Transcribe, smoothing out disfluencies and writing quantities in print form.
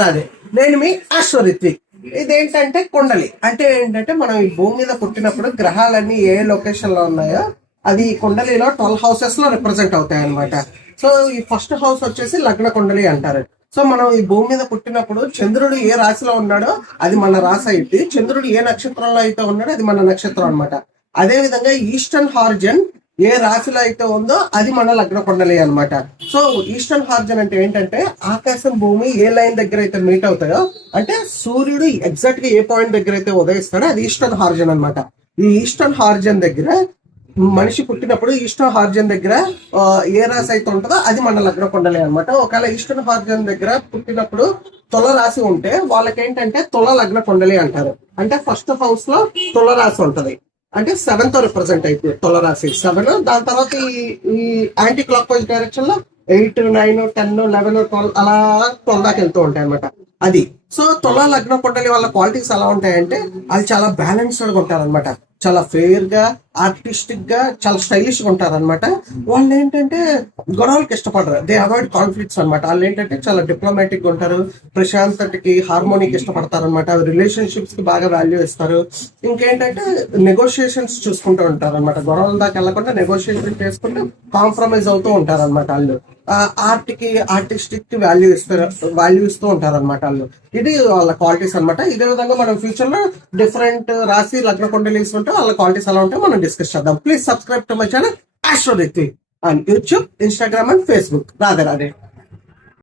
రాధే. నేను మీ ఆశ్వరిత్విక్. ఇదేంటంటే కుండలి అంటే ఏంటంటే మనం ఈ భూమి మీద పుట్టినప్పుడు గ్రహాలన్నీ ఏ లొకేషన్ లో ఉన్నాయో అది ఈ కుండలిలో 12 హౌసెస్ లో రిప్రజెంట్ అవుతాయి అనమాట. సో ఈ ఫస్ట్ హౌస్ వచ్చేసి లగ్న కుండలి అంటారు. సో మనం ఈ భూమి మీద పుట్టినప్పుడు చంద్రుడు ఏ రాశిలో ఉన్నాడో అది మన రాశి అయితే, చంద్రుడు ఏ నక్షత్రంలో అయితే ఉన్నాడో అది మన నక్షత్రం అనమాట. అదే విధంగా ఈస్టర్న్ హార్జన్ ఏ రాశిలో అయితే ఉందో అది మన లగ్న కుండలి అనమాట. సో ఈస్టర్న్ హార్జన్ అంటే ఏంటంటే ఆకాశం భూమి ఏ లైన్ దగ్గర అయితే మీట్ అవుతాయో, అంటే సూర్యుడు ఎగ్జాక్ట్ గా ఏ పాయింట్ దగ్గర అయితే ఉదయిస్తాడో అది ఈస్టర్న్ హార్జన్ అనమాట. ఈ ఈస్టర్న్ హార్జన్ దగ్గర మనిషి పుట్టినప్పుడు ఈస్టర్న్ హార్జన్ దగ్గర ఏ రాశి అయితే ఉంటుందో అది మన లగ్న కుండలి అనమాట. ఒకవేళ ఈస్టర్న్ హార్జన్ దగ్గర పుట్టినప్పుడు తుల రాశి ఉంటే వాళ్ళకి ఏంటంటే తుల లగ్న కుండలి అంటారు. అంటే ఫస్ట్ హౌస్ లో తుల రాశి ఉంటది, అంటే 7 తో రిప్రజెంట్ అయితే తులరాశి 7. దాని తర్వాత ఈ యాంటీ క్లాక్ వైజ్ డైరెక్షన్ లో 8, 9, 10, 11, 12 అలా 12 దాకా వెళ్తూ ఉంటాయి అనమాట. అది సో తుల లగ్న కుండలి వాళ్ళ క్వాలిటీస్ ఎలా ఉంటాయంటే అది చాలా బ్యాలెన్స్డ్ గా ఉంటారు అనమాట. చాలా ఫెయిర్ గా, ఆర్టిస్టిక్ గా, చాలా స్టైలిష్ గా ఉంటారు అనమాట. వాళ్ళు ఏంటంటే గొడవలకు ఇష్టపడరు, దే అవాయిడ్ కాన్ఫ్లిక్ట్స్ అనమాట. వాళ్ళు ఏంటంటే చాలా డిప్లొమాటిక్ గా ఉంటారు, ప్రశాంతతకి, హార్మోనీకి ఇష్టపడతారు అనమాట. రిలేషన్షిప్స్ కి బాగా వాల్యూ ఇస్తారు. ఇంకేంటంటే నెగోషియేషన్స్ చూసుకుంటూ ఉంటారు అనమాట. గొడవల దాకా వెళ్లకుండా నెగోషియేషన్ చేసుకుంటూ కాంప్రమైజ్ అవుతూ ఉంటారు అనమాట. వాళ్ళు ఆర్ట్ కి, ఆర్టిస్టిక్ కి వాల్యూ ఇస్తూ ఉంటారు అనమాట వాళ్ళు. ఇది వాళ్ళ క్వాలిటీస్ అనమాట. ఇదే విధంగా మనం ఫ్యూచర్ లో డిఫరెంట్ రాశి లగ్న కుండలీస్ ఉంటే వాళ్ళ క్వాలిటీస్ ఎలా ఉంటే మనం డిస్కస్ చేద్దాం. Please subscribe to my channel AstroRitvik on YouTube, Instagram and Facebook. Radhe Radhe.